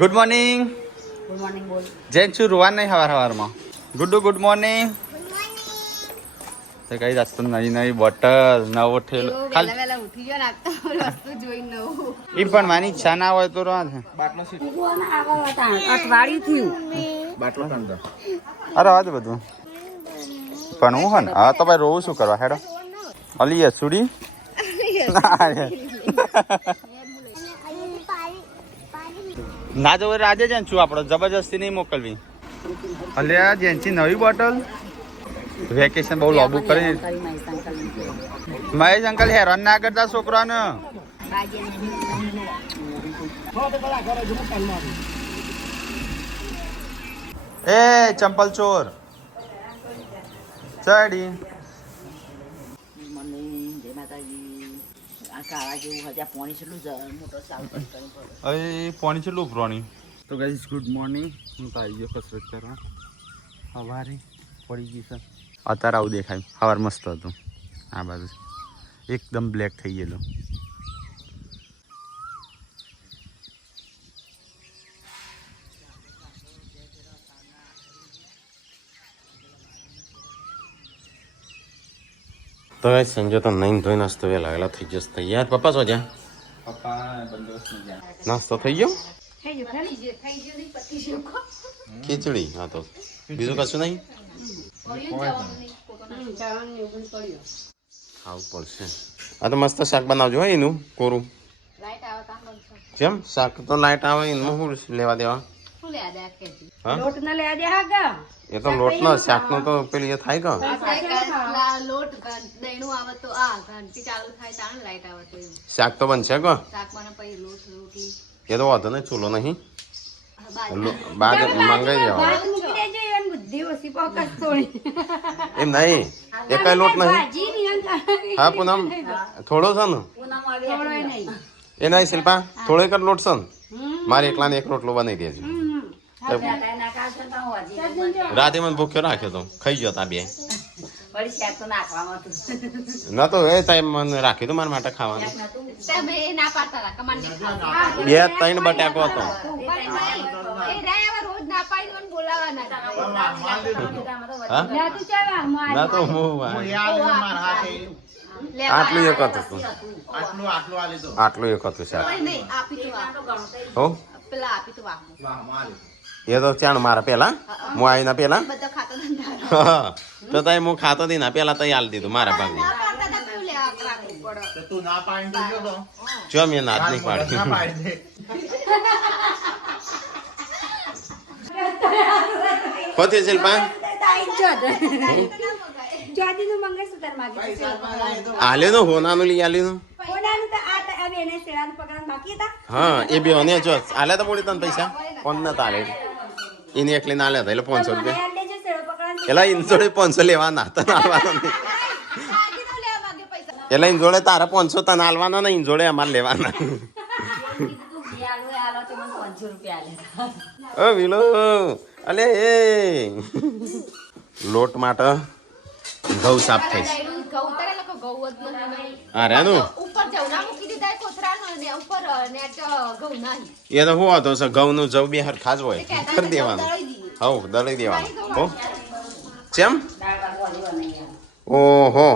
Good morning. Good morning બોલ. જૈન છું રૂવાન નહીં હવારમાં. Good morning. તો કઈ જાસ્તો નવી બોટલ નવો ઠેલો ખાલી વેલા ઉઠી ગયો ને આ તો વસ્તુ જોઈ નવું. ઈ પણ માની ઈચ્છા ના હોય તો રહે છે. અઠવાડિયું થયું. બાટલો અંદર અરે આ બધું પણ હું હન હા તો ભાઈ રોવું શું કરવા હેડો અલી યસુડી ના જવું રાજે જ છું આપણો જબરજસ્તી નહીં મોકલવી. અલ્યા જેનથી નવી બોટલ વેકેશન બહુ લોબુ કરી મહેશ અંકલ હેરાન ના કરતા છોકરાને. એ ચંપલ ચોર ચડી પાણી છેલ્લું પ્રાણી તો ગાઈસ ગુડ મોર્નિંગ. હું તો આવી ગયો કસરત કરવા. સવારે પડી ગઈ સર અત્યારે આવું દેખાય. સવાર મસ્ત હતું. આ બાજુ એકદમ બ્લેક થઈ ગયેલું. તો સંજય તો નહીં ધોઈ નાસ્તો વે લાગેલા થઈ જશે તૈયાર. પપ્પા શું છે? પપ્પા બંદોબસ્ત નાસ્તો થઈ ગયો? ખીચડી. હા તો બીજું કશું નહીં ખાવું પડશે. આ તો મસ્ત શાક બનાવજો હોય એનું કોરું. કેમ શાક તો લાઈટ આવે એનું શું લેવા દેવા? લોટ ના લેવા દે હા કા એ તો લોટ નો શાક નો તો પેલી એ થાય કા લોટ દઈનું આવે તો આ ઘંટી ચાલુ થાય તાણ લાઈટ આવે તો શાક તો બનશે કા શાક મને પછી લોટ રોટલી એ તો વાંધો નહીં ચૂલો નહીં બાદ મંગાઈ દેવા. બુદ્ધિ ઓછી પકડ થોડી એમ નહીં એ કઈ લોટ નહીં. હા પૂનમ થોડો છે ને એ નહીં શિલ્પા થોડો એક જ લોટ છે ને મારે એકલાને એક રોટલો બનાવી દેજો. રાતે મને ભૂખ્યો રાખ્યો તો ખાઈ ગયો તા બે ના તો એ ટાઈમ મને રાખ્યું હતું મારા માટે ખાવાનું. બે ત્રણ બટાકો હતો. ના તો હું આટલું એક હતું. આટલું એક હતું શાક. હો એ તો ચાણ મારા પેલા હું આવીના પેલા તો તઈ હું ખાતો હતી ના પેલા તઈ આલી દીધું મારા ભાગમાં. જો મેં નાદ નહીં પાડી. કોથી શિલ્પા આલે નો હોનાનું લઈ આલ્યું. હા એ બે ને જો આલે તો મોડી તને પૈસા કોણ ના તાલે એને એકલી ના લેતા એટલે 500 રૂપિયા એલા ઇન જોડે 500 લેવાના તને આલવાના નહીં. એલા ઇન જોડે તારા 500 તને આલવાના નહીં ઇન જોડે અમારે લેવાના. ઓ વિલો અલે એ લોટ માટે ઘઉં સાફ થઈ અરે નું એ તો શું હતો ઘઉં નું જવ બે હરખા જ હોય કરી દેવાનું. હવ દળી દેવાનું. હો ચેમ ઓહો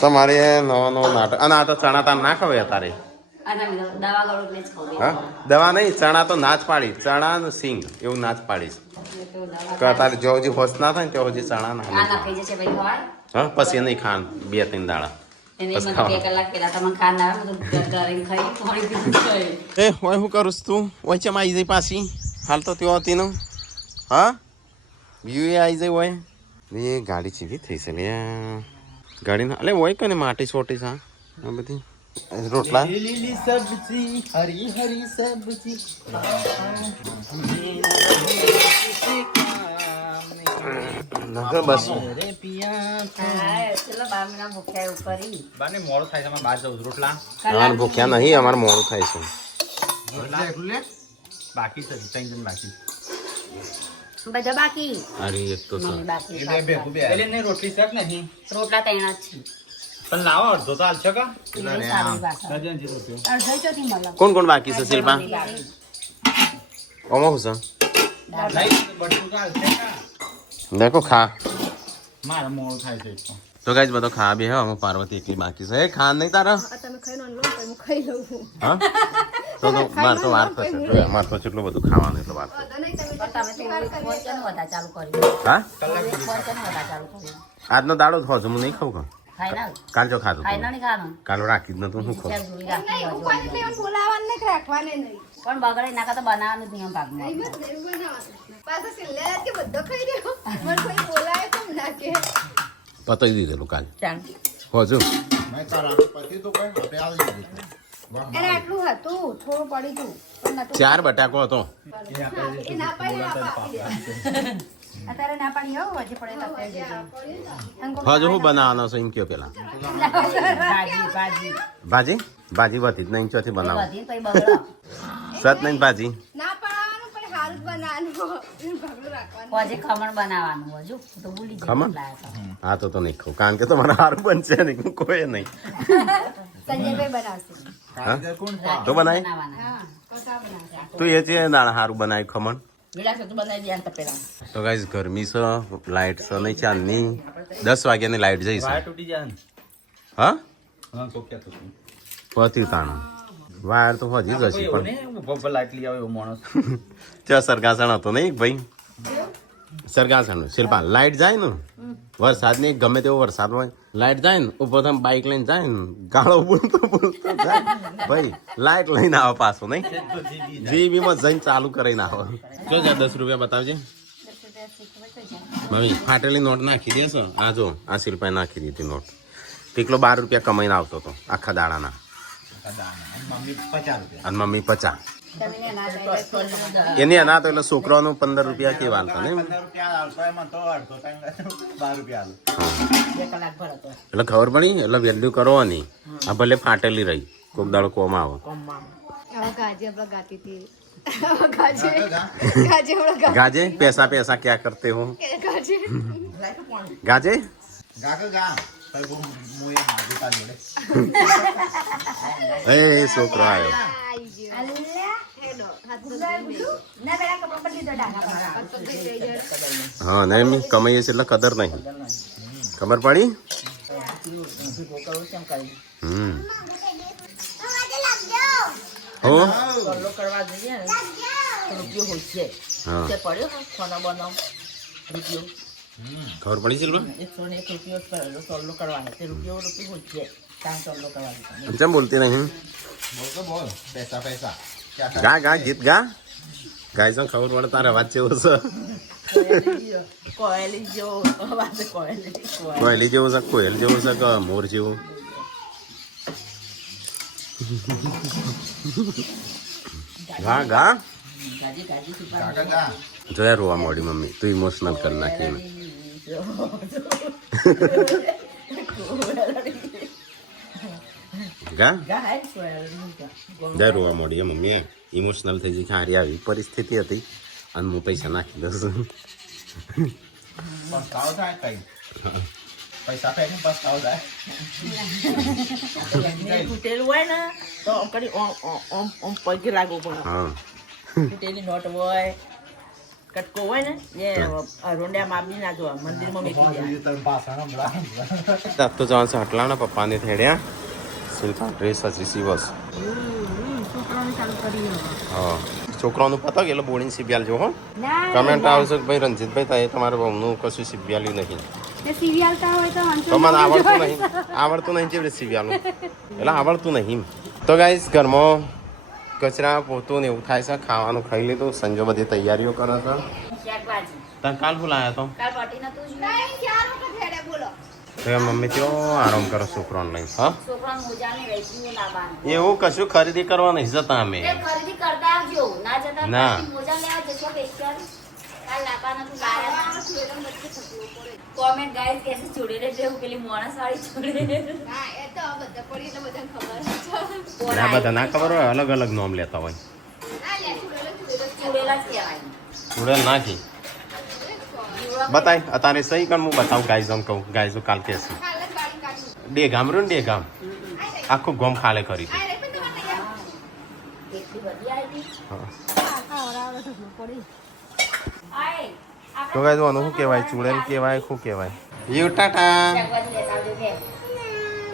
તમારે નવો નવો નાટક. અને આ તો ચણા તાર ના ખવાય તારે. હા દવા નહીં ચણા તો ના જ પાડી. ચણા નું સિંગ એવું ના જ પાડીશ. તારે જો હજી હોશ ના થાય ને ત્યાં હજી ચણા ના. હા પછી નહીં ખાન 2-3 દાડા. એ હોય શું કરું તું હોય ચમ આવી જાય પાછી હાલ તો ત્યાં હતી ને. હા વ્યૂ એ આવી જાય હોય એ ગાડી ચીવી થઈ છે લે ગાડી ના અલે હોય કને માટી છોટી છે આ બધી રોટલા લીલી સબ્જી હરી હરી સબ્જી નગર બસ બાને મોડું થાય છે અમારે બહાર જવું રોટલા અમારે ભૂખ્યા નહીં અમારે મોડું થાય છે. બાકી છે 3 જણ બાકી બધા બાકી. અરે એક તો એટલે રોટલી શક નહીં રોટલા તૈયાર જ છે. પણ લાવો અડધો તો હાલશે કા કોણ કોણ બાકી છે શિલ્પા ઓમો હુસન દેખો ખા મારા મોડ થાય છે તો ગાઈસ બધો ખા બે હે અમે પાર્વતી એકલી બાકી છે ખા નહીં તારા તમે ખાઈ લો લો હું ખાઈ લઉં હા તો માર તો વાર થશે જો માર તો કેટલું બધું ખાવાનું એટલે વાર થશે. હા આજનો દાડો જ હોજો હું નહીં ખાઉં કા કાલ જો ખાધું કાલ રાખી જ નતું હું ખાઉં બોલાવવાનું નહીં રાખવાને નહીં પણ બગડે નાખા તો બનાવવાનું જ નિયમ ભાગમાં પાછો સિલ્લે કે બધો ખાઈ રહ્યો મને કોઈ બોલાય તો ના કે પતાવી દીધેલું કાલ ચાલ હોજો એને આટલું હતું થોડું પડી તું પણ નતું 4 બટાકો હતો એ ના પાડી અત્યારે ના પાડી હો હજી પડે તો અત્યારે જજો હજુ હું બનાવવાનો છું એમ કયો પેલા ભાજી ભાજી ભાજી ભાજી વધી જ નહીં ચોથી બનાવો બધી પછી બગડો સત નહીં ભાજી ના પાડવાનું પણ હાલ બનાવવાનું ભાગલું રાખવાનું પછી ખમણ બનાવવાનું હજુ હું તો ભૂલી ગઈ ખમણ? લાયા હા તો નહીં ખાઉં કારણ કે તમારે સારું બનશે નહીં કોઈ નહીં સંજયભાઈ બનાવશે હા હતા. તો બનાય બનાવવાના હા કસા બનાવશે તું એ છે દાણા સારું બનાય ખમણ વિલાસ તું બનાવી દે તપેલા તો ગાઈસ ગરમી છે લાઇટ છે નહીં ચાંદની 10 વાગ્યાની લાઇટ જઈ છે વાયર તૂટી જાય ને હા હા તો ક્યાં તૂટી પતી તાણું વાયર તો હજી જ હશે એવું પણ ને બબ્બર લાઈટ લઈ આવે એવો માણસ ચા સરગાસણ હતો નહીં ભાઈ સરગાસણ શિલ્પા લાઇટ જાય ને વરસાદ નહીં ગમે તેવો વરસાદ હોય લાઇટ જાય ને ઉપર તમે બાઇક લઈને જાય ને ગાળો બોલતો બોલતો જાય ભાઈ લાઇટ લઈને આવે પાછો નહીં જીબીમાં જઈને ચાલુ કરીને આવે જો જા 10 રૂપિયા બતાવજે મમ્મી ફાટેલી નોટ નાખી દેશો આ જો આ શિલ્પાએ નાખી દીધી નોટ પીકલો 12 રૂપિયા કમાઈને આવતો હતો આખા દાડાના મમ્મી 50 રૂપિયા અને મમ્મી 50 એની અના તો એટલે છોકરાનું 15 રૂપિયા કેવા હાલતા ને 15 રૂપિયા આવતો એમાં તો અડધો ટાઈમ 12 રૂપિયા આલો 2 કલાક ભર હતો એટલે ખબર પડી એટલે વેલ્યુ કરવાની આ ભલે ફાટેલી રહી કોક દાડો કોમ આવે કોમમાં હવે ગાજે આપણે ગાતી હતી ગાજે ગાજે આપણે ગાજે पैसा पैसा क्या करते हो ગાજે गाजे ગાકે ગા ભાઈ બહુ મોય માગી તા જોડે એ છોકરો આવ્યો આઈ ગયો અલ્લા હેડો હાથ તો દઈ ના પેલા કપડા પર લીધો ડાંગા પર હાથ તો દઈ દઈ જાય હા નહીં મેં કમાઈએ છે એટલે કદર નહીં ખબર પડી કેમ કરી હમ હો કલ્લો કરવા જઈએ ને તો રૂપિયો હોય છે હા તે પડ્યો ખાના બનાવ રૂપિયો ખબર પડી છે 101 રૂપિયો કરેલો કલ્લો કરવાનો તે રૂપિયો હોય છે કામ કલ્લો કરવાનો કેમ બોલતી નહીં બોલ તો બોલ પૈસા પૈસા ગા ગા ગીત ગા ગાય છે ખબર પડે તારે વાત જેવો છે કોયલી જો વાત કોયલી કોયલી જેવું છે કોયલ જેવું છે કે મોર જેવું ગા ગા ગાજી ગાજી ગાકે ગા જોયા રોવા મોડી મમ્મી તું ઇમોશનલ કરી નાખી એને. ગા જા રોવા મોડી એ મમ્મી ઇમોશનલ થઈ જઈ હારી આવી પરિસ્થિતિ હતી અને હું પૈસા નાખી દઉં પસ્તાવો થાય કઈ પૈસા પૈને પસ્તાવો થાય તૂટેલું હોય ને તો આમ કરી ઓમ પગે લાગવું પડે હા તૂટેલી નોટ હોય કટકો હોય ને એ રોંડિયા માપની ના જોવા મંદિરમાં મેકી દે તર પાછળ હમણાં તો જવાનું છે હટલાના પપ્પાને થેડ્યા શિલ્પા ડ્રેસ હજી સીવસ છોકરાને ચાલુ કરી હા છોકરાનું પતા ગયેલો બોર્ડિંગ સીબ્યાલ જો હો કમેન્ટ આવશે કે ભાઈ રણજીતભાઈ તો એ તમારા બહુનું કશું સીબ્યાલ્યું નહીં સિરિયલ કા હોય તો તો મને આવડતું નહીં જેવી સીવ્યાનું એટલે આવડતું નહીં તો ગાઈસ ઘરમાં કચરા પોતું ને એવું થાય છે ખાવાનું ખાઈ લીધું સંજો બધી તૈયારીઓ કરે છે શાકભાજી તને કાલ ભૂલાયા તો કાલ પાટી નતું જ નહીં ચાર વખત હેડે બોલો તો એ મમ્મી ત્યો આરામ કરો છોકરાને લઈને હા છોકરાને મોજાને વેચી લાવવાનું એવું કશું ખરીદી કરવા નહીં જતા અમે એ ખરીદી કરતા આવજો ના જતા ના. પછી મોજા લેવા જશો સ્પેશિયલ કાલ લાવવાના તું લાયા કોમેન્ટ ગાઈસ કેસે છોડેલે જેવું પેલી માણસ વાળી છોડે હા એ તો બધા પડી એટલે બધાને ખબર છે આ બધા ના ખબર હોય અલગ અલગ નામ લેતા હોય ના લે છોડેલા જ કહેવાય ઉડેલ નાખી બતાય અત્યારે સહી કણ હું બતાવું ગાઈઝોને કહું ગાઈઝો કાલ કહેશે હાલત બાળી કાઢું ડેગામ રહ્યું ને ડેગામ આખું ગોમ ખાલે કરી હતી. એટલી બધી આવી હતી. હા. પડી આય, તો ગાય તો શું કહેવાય ચૂડેલ કહેવાય શું કહેવાય યુ ટાટા શાકભાજી લેતા આવજો કે.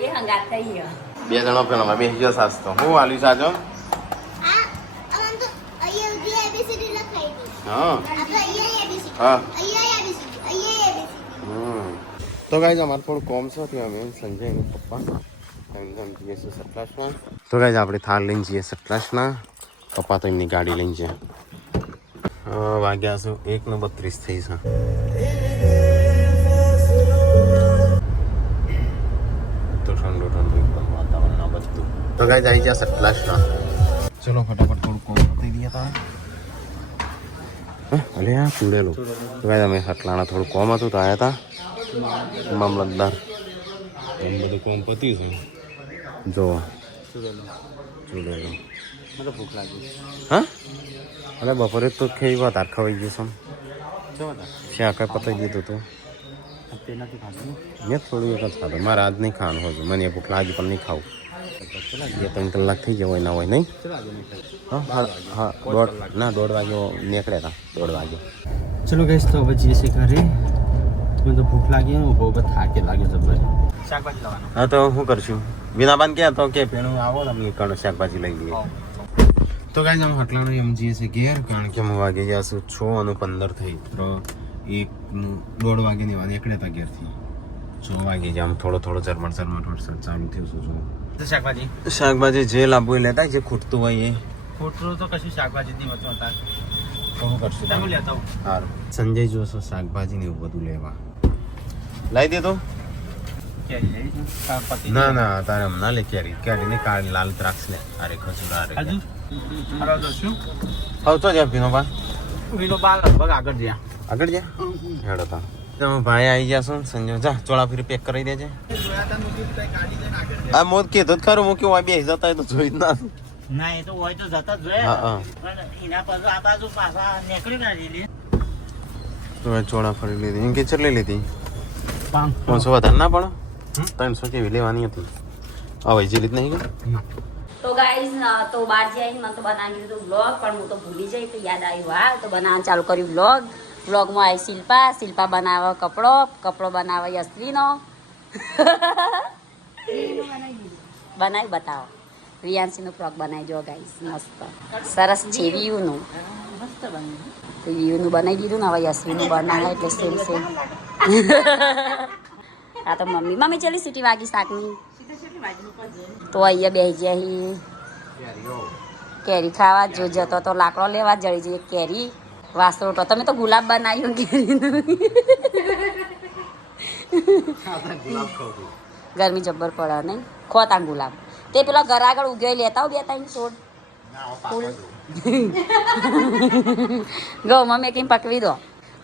એ હંગાત થઈ ગયો. બે જણો પેલામાં બેસી ગયો સાસ તો હું આલ્યું સાજો હા હા તો ગાય અમારે થોડું કોમ છે ત્યાં અમે સંજય અને પપ્પા જઈએ છીએ સતલાસમાં. તો ગાય આપણે થાર લઈને જઈએ સતલાસના. પપ્પા તો એમની ગાડી લઈને જાય. વાગ્યા શું 1:32 થઈ છે. તો ઠંડુ ઠંડુ એકદમ વાતાવરણ આ બધું. તો ગાય આવી ગયા સતલાસના. ચલો ફટાફટ થોડું કોમ પતી દઈએ તા. અલે આ ચૂડેલું તો ગાય અમે સટલાણા થોડું કોમ હતું તો આવ્યા હતા મામલતદાર. એમ બધું કોમ પત્યું છે જો ચૂડેલું. મને ભૂખ લાગી હા અરે બપોરે તો ખેઈ વાત આર ખવાઈ ગયું જો શાક પતાવી દીધું હતું. તે નથી ખાતું મેં થોડું એક જ ખાધું. મારે આજ નહીં ખાવાનું હોય મને ભૂખ લાગી પણ નહીં ખાવું. 2-3 કલાક થઈ ગયા હોય ના હોય નહીં. ચલો આજે નહીં હા હા દોઢ વાગ્યો નીકળ્યા હતા 1:30 વાગ્યો. ચલો ગઈશ તો હવે જઈએ છીએ ઘરે. મને તો ભૂખ લાગી હું બહુ થાકે લાગ્યો જબર. શાકભાજી લાવવાનું હા તો શું કરશું વિનાબાન ક્યાં તો કે પેલું આવો ને અમે કણ શાકભાજી લઈ લઈએ. તો કાંઈ અમે હટલાનું એમ જઈએ છીએ ઘેર કારણ કે અમે વાગે ગયા છું 6:15 થઈ તો 1:30 વાગે ને નીકળ્યા હતા ઘેરથી 6 વાગે ગયા. આમ થોડો ઝરમર વરસાદ ચાલુ થયો છે. શાકભાજી જે લાવવું એ લેતા જે ખૂટતું હોય એ. ખોટું તો કશું શાકભાજી નહીં હોતું હતા. શું કરશું તમે લેતા આવો. સારું સંજય જોશો શાકભાજી ને એવું બધું લેવા લાવી દે તો. કેરી લઈ છું શાકભાજી ના તારે એમ ના લે કેરી ને કાળી લાલ દ્રાક્ષ લે. અરે ખજૂર અરે હજુ મારો તો શું હવે તો જ્યાં પીનો બા વિનો બાલ લગભગ આગળ જ્યાં આગળ જા હેડો તા તમે ભાઈ આવી ગયા છો સંજય જા ચોળા ફરી પેક કરી દેજે. આ મોત કીધું જ ખરું મૂક્યું હોય બેસી જતા હોય તો જોઈ જ ના. ના એ તો હોય તો જતા જ જોઈએ હા હા પણ એના પછી આ બાજુ પાછા નીકળી ના જઈએ તો ચોળા ફરી લીધી એમ કે ચટલી લીધી 500 500 વધારે ના પણ 300 કેવી લેવાની હતી. હવે જે રીત નહીં ગઈ. તો ગાઈઝ તો બહાર જઈને મને તો બનાવી દીધું વ્લોગ પણ હું તો ભૂલી જઈ તો યાદ આવ્યું હા તો બનાવવાનું ચાલુ કર્યું વ્લોગમાં આવી શિલ્પા બનાવે કપડો બનાવે યશ્વીનો બનાવી બતાવો. રિયાન્સીનો ફ્રોક બનાવી દો ગાઈઝ મસ્ત સરસ છે વ્યૂનું બનાવી દીધું ને હવે યશ્વીનું બનાવે એટલે સેમ આ તો મમ્મી ચલી સીટી વાગી શાકની તો અહીંયા બેસી જાય કેરી ખાવા જો જતો તો લાકડો લેવા જડી જઈએ કેરી વાસરોટો. તમે તો ગુલાબ બનાવ્યું કેરીનું. ગરમી જબ્બર પડે નહીં ખોતા ગુલાબ તે પેલા ઘર આગળ ઉગ્યો લેતા આવ 2-3 છોડ ફૂલ ગૌ મમ્મી કઈ પકવી દો.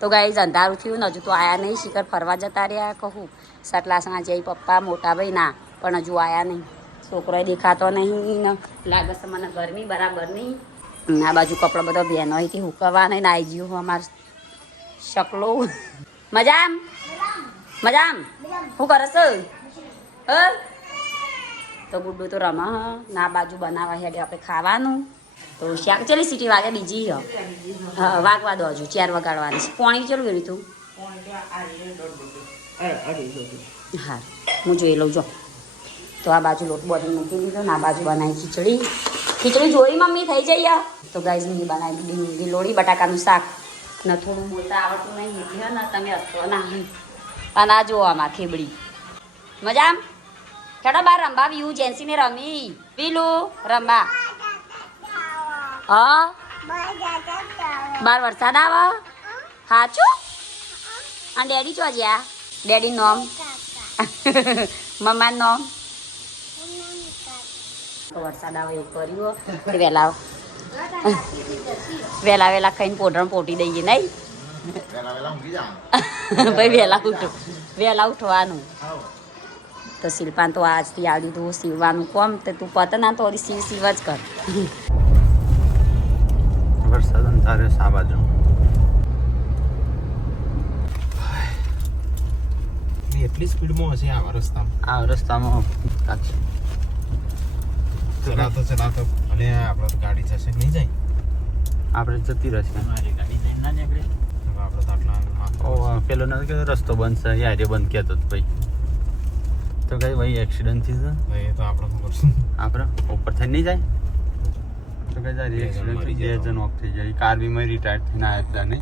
તો ગાઈઝ અંધારું થયું ને હજુ તો આયા નહીં. શિખર ફરવા જતા રહ્યા કહું સટલાસણા જઈ પપ્પા મોટા ભાઈ ના પણ હજુ આયા નહીં. છોકરો દેખાતો નહીં ને લાગે છે મને ગરમી બરાબર નહીં. આ બાજુ કપડો બધો બહેનો અહીંથી હુકવવા નહીં આવી ગયું અમારે શકલો મજામ શું કરે છે તો ગુડ્ડુ તો રમા ના બાજુ બનાવવા હેડે આપણે ખાવાનું તો શાક ચલી સીટી વાગે બીજી હા વાગવા દો હજુ 4 વગાડવાની છે. પાણી ચલું ગયું તું હા હું જોઈ લઉં જો. તો આ બાજુ લોટ બોટલ મૂકી દીધો ને આ બાજુ બનાવી ખીચડી જોઈ મમ્મી થઈ જઈએ. તો ગાઈઝ મેં બનાવી દીધી ગીલોડી બટાકાનું શાક ને થોડું બોલતા આવડતું નહીં એટલે ને તમે હસતો ના અને આ જુઓ આમાં ખેબડી મજામ ખેડો બાર રમવા વ્યૂ જેન્સીને રમી પીલું રમવા હા બાર વરસાદ આવે સાચું અને ડેડી ચો જ્યાં ડેડી નોમ મમ્મા નોમ વરસાદ આવે એ કર્યું વહેલા ખાઈને પોઢણ પોટી દઈએ નહીં ભાઈ વહેલા ઉઠવાનું. તો શિલ્પાન તો આજથી આવડી તું સીવવાનું કોમ તો તું પત ના તો સીવ જ કર. વરસાદ અંધારે સા બાજુ એટલી સ્પીડ સ્પીડમાં હશે આવા રસ્તામાં. આ રસ્તામાં કાચી ચલાવતો અને આપણે તો ગાડી જશે નહીં જાય. આપણે જતી રહેશે હવે આપણે તો આટલા પેલો નથી કહેતો રસ્તો બંધ છે યારે બંધ કહેતો હતો ભાઈ તો કઈ ભાઈ એક્સિડન્ટ થયું છે એ તો આપણે શું કરશું. આપણે ઉપર થઈને નહીં જાય તો કઈ જાય બે જણ એક્સિડન્ટ મરી બે જાય. જણ ઓફ થઈ જાય કાર બીમાં રિટાયર થઈને આવ્યા હતા ને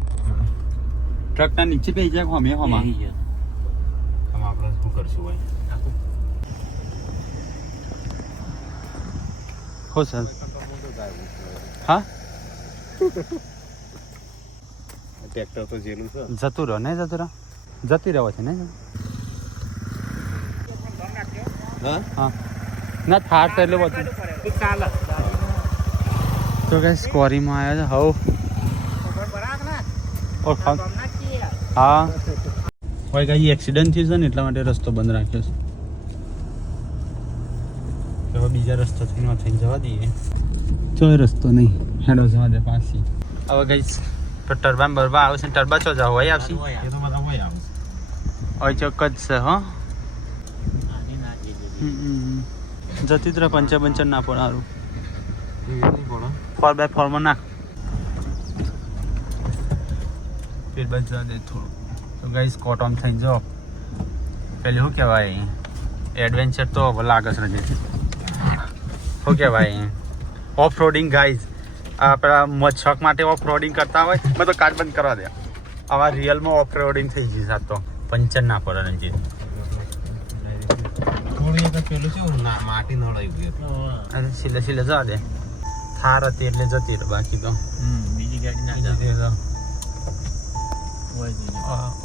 ટ્રકના નીચે પી જાય હમે હમા હવે આપણે શું કરશું ભાઈ. હો સર હા ટ્રેક્ટર તો જેલું છે. જતું રહો નહીં જતું રહો જતી રહો છે ને હા હા ના થાર તો એટલે બધું તો કઈ સ્કોરીમાં આવ્યા છે હવ હા હોય કઈ એક્સિડન્ટ થયું છે ને એટલા માટે રસ્તો બંધ રાખ્યો છે હવે બીજા રસ્તાથી ન થઈને જવા દઈએ તો એ રસ્તો નહીં હેડો જવા દે પાછી હવે કઈ તો ટર્બાન બરબા આવશે ને ટર્બા ચો જાવ હોય આવશે એ તો બધા હોય આવે. હોય ચોક જ છે હો જતી જ રહે પંચર બંચર ના પડે સારું ફોર બાય ફોરમાં નાખ પેટ બાજુ જવા દે થોડું તો ગાઈસ કોટમ થઈને જો પેલી શું કહેવાય એડવેન્ચર તો લાગે છે રજે શું કહેવાય ઓફ રોડિંગ ગાઈઝ આપણા મચ્છક માટે ઓફ રોડિંગ કરતા હોય મેં તો કાર્ડ બંધ કરવા દે આવા રિયલમાં ઓફ રોડિંગ થઈ ગઈ સાત તો પંચર ના પડે રંજીત થોડી એક પેલું છે માટી નળાઈ ગઈ હતી. અને છેલ્લે છેલ્લે જવા દે થાર હતી એટલે જતી રહે બાકી તો બીજી ગાડી ના બીજી તો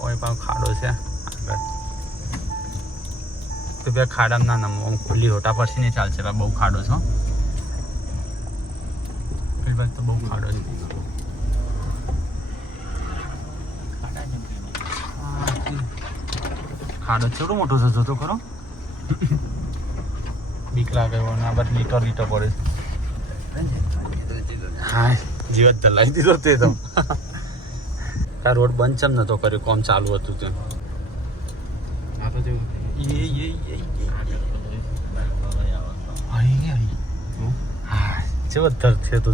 ઓય પાછો ખાડો છે આગળ તો બે ખાડામાં ના નમો ખુલ્લી હોટા પરથી નહીં ચાલશે બહુ ખાડો છે હો. પેલી બાજુ તો બહુ ખાડો છે ખાડો કેવડો મોટો થતો તો ખરો બીક લાગે અને આ બાદ લીટર લીટર પડે હા જીવત દલાઈ દીધો તે તો આ રોડ બંધ ચમ નતો કર્યો કોમ ચાલુ હતું તે આ તો જેવું હા જેવો દર્દ થયો તો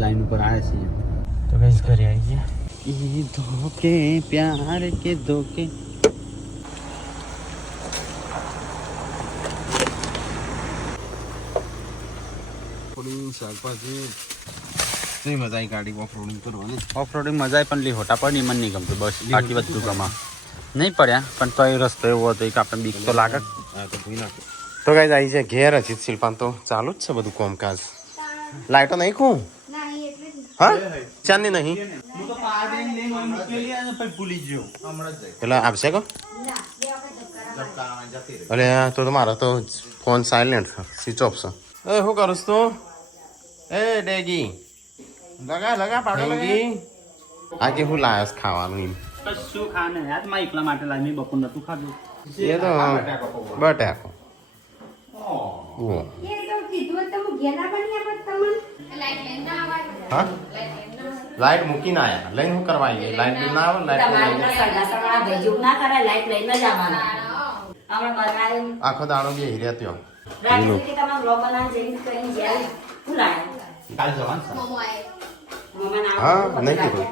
લાઈન ઉપર આવ્યા છીએ તો કઈ ઘરે આવી ગયા ઈ ધોકે પ્યાર કે ધોકે થોડી શાકભાજી નહીં મજા આવી ગાડી ઓફ રોડિંગ કરવાની. ઓફ રોડિંગ મજા આવે પણ લીહોટા પર નહીં મને નહીં ગમતું બસ બાકી બધું ગમા નહીં પડ્યા પણ તો એ રસ્તો એવો હતો કે આપણે બીક તો લાગે હા તો ભૂઈ નાખો. તો ગાઈઝ આવી છે ઘેર અજીત શિલ્પાન તો ચાલુ જ છે બધું કામકાજ. લાઈટો નહીં ખું હા ચાંદની નહીં ભૂલી ગયો પેલા આપશે કો અરે તો મારો તો ફોન સાયલેન્ટ છે સ્વિચ ઓફ છે. એ શું કરું તું એ ડેગી લગા પાડો આ કે હું લાયસ ખાવાનું એમ કશું ખાને યાર માં એકલા માટે લાવી બપોર નતું ખાધું એ તો બટાકો હા લાઈટ મૂકીને આયા લઈને શું કરવા આવીએ લાઈટ બિલ ના આવે આખો દાડો બે હીર્યા ત્યો કાલ જવાનું છે મોમો આયે હા નહીં કીધું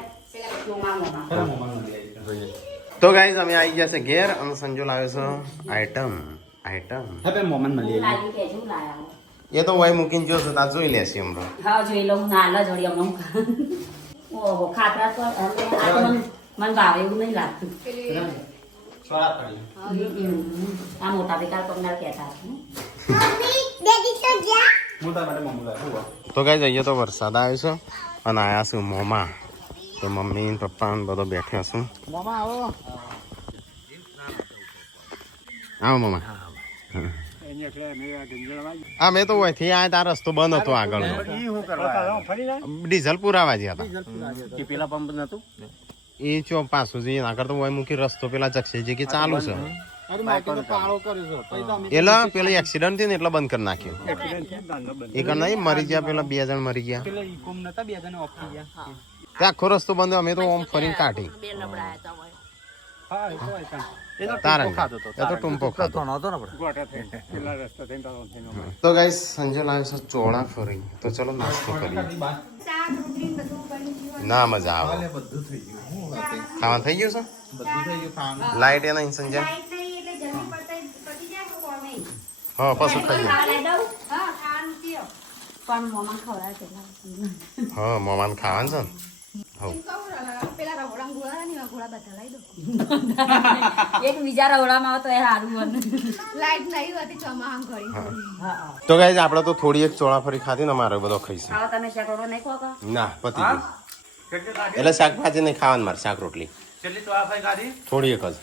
તો ગાઈઝ અમે આવી ગયા છે ઘેર અને સંજો લાવ્યો છે આઈટમ હવે મોમન મળી એ તો વય મૂકીને જોશે તા જોઈ લેશે હમણાં. હા જોઈ લઉં નાલા જોડી હમણાં ઓહો ખાતરા તો મને ભાવે એવું નહીં લાગતું છોરા પડી આ મોટા બેકાર પગનાર કહેતા હતા મોટા માટે મમ્મી લાવ્યો તો ગાઈઝ અહીંયા તો વરસાદ આવ્યો છે અને આયા છું મોમાં તો મમ્મી ને પપ્પા ને બધો બેઠ્યા છું. મામા આવો આવો મમ્મા હા મેં તો અહીંથી આ તાર રસ્તો બંધ હતો આગળનો ડીઝલ પુરાવા જ્યાં હતા પેલા પંપ નતું એ ચો પાછું જઈએ આગળ તો વય મૂકી રસ્તો પેલા જક્ષે કે ચાલુ છે એટલે પેલો એક્સિડન્ટ થયો ને એટલે બંધ કરી નાખ્યો એ કર નહીં મરી ગયા પેલા 2 જણ મરી ગયા પેલા ઈકોમ નતા બે જણ ઓફ થઈ ગયા તે આખો રસ્તો બંધ અમે તો ઓમ ફરીને કાઢી તારા એ તો ટૂંપો ખાતો તો ગાઈસ સંજય લાવ્યો છે ચોળા ફરી તો ચલો નાસ્તો કરીએ ના મજા આવે ખાવા થઈ ગયું છે લાઈટ એ નહીં સંજય હા પાછું ખાઈએ પણ મોમાં ખવડાવે છે હા મમાન ખાવાનું છે ને હવ પેલા રવડા ઘોડા ને ઘોડા બધા લઈ દો એક બીજા રવડામાં આવે તો એ સારું બને લાઈટ નહીં હોતી ચોમાહા ઘડી તો ગાઈસ આપણે તો થોડી એક ચોળા ફરી ખાધી ને મારે બધો ખાઈશું ખાવા તમે શાકરોટો નહીં ખો કા ના પતી ગયું એટલે શાકભાજી નહીં ખાવાનું મારે શાક રોટલી થોડી એક જ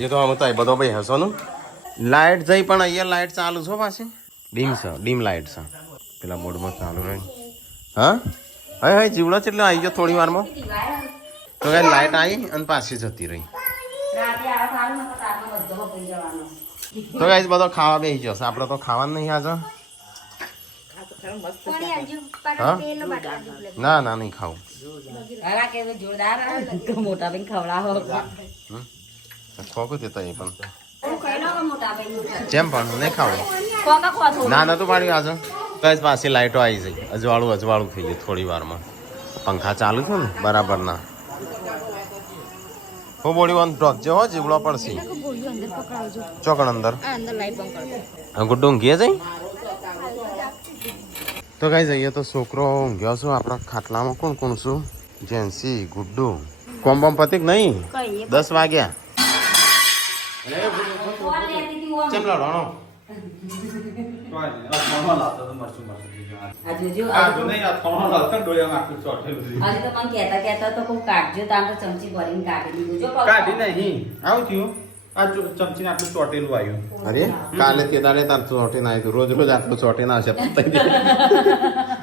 એ તો આમ તો બધો ભાઈ હસો નું લાઈટ જઈ પણ અહીંયા લાઈટ ચાલુ છો પાછી ડીમ લાઈટ છે પેલા બોર્ડમાં ચાલુ રહી હા હા જીવડો છે એટલે આવી ગયો થોડી વારમાં તો કઈ લાઈટ આવી અને પાછી જતી રહી રાતે આવે સારું ને તો રાતનો બધો પડી જવાનો તો ગાઈસ બધો ખાવા બેસી જશે આપણે તો ખાવાનું નહીં આજે હા ના ના નહીં ખાવું અલા કે જોરદાર મોટા બેન ખવડાવો ખોખું તે તો એ પણ ખાઈ લો મોટા બેન જેમ પણ નહીં ખાવું કોકા ખોતો ના નતું પાડ્યું આજે કઈ પાછી લાઈટો આવી જાય અજવાળું થઈ ગયું થોડી વારમાં પંખા ચાલુ છે ને બરાબર ના હું બોડી વન ડ્રોપ જે હો જીવડો પડશે ચોકડ અંદર ગુડ્ડું ઊંઘીએ જઈ તો કઈ જઈએ તો છોકરો ઊંઘ્યો છું આપણા ખાટલામાં કોણ કોણ છું જેન્સી ગુડ્ડુ કોમ બોમ પતિક નહીં 10 વાગ્યા ચમ લડો કહેતા તો કોઈ કાઢજો તો આમ તો ચમચી ભરીને કાઢી દીધું અરે કાલે કેદારે તાર ચોટી ના આવ્યું રોજ રોજ આટલું ચોટી ના આવશે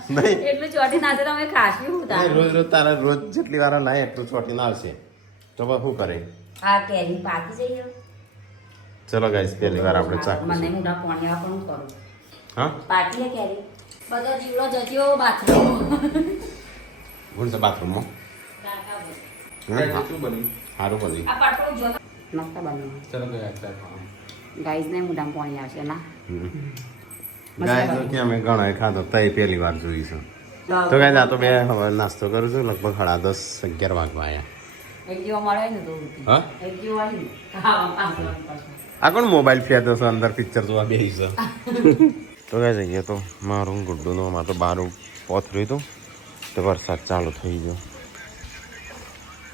નહીં એટલું ચોટી નાખે તો અમે ખાશું હું તારે રોજ રોજ તારા રોજ જેટલી વાર ના એટલું ચોટી ના આવશે તો શું કરે આ કેરી પાકી જઈએ ચલો ગાઈસ પહેલી વાર આપણે ચાક મને મોટા પોણિયા પણ કરું હા પાકી કેરી બધો જીવડો જજો બાથરૂમ ગુણ છે બાથરૂમમાં સારું બની આ પાટલો જો મસ્ત બન્યું ચલો ગયા ગાઈઝ ને મોટા પોણિયા આવશે ના ગાય તો કે અમે ઘણા ખાધો તઈ પહેલી વાર જોઈ છે તો ગાય આ તો બે હવે નાસ્તો કરું છું લગભગ 10:30 11 વાગવા આવ્યા એક જેવો મળે ને તો હા એક જેવો આવી ને હા આ કોણ મોબાઈલ ફેરતો છે અંદર પિક્ચર જોવા બેસી છે તો ગાય જઈએ તો મારું ગુડ્ડુનું આમાં તો બહાર પોથર્યું હતું તો વરસાદ ચાલુ થઈ ગયો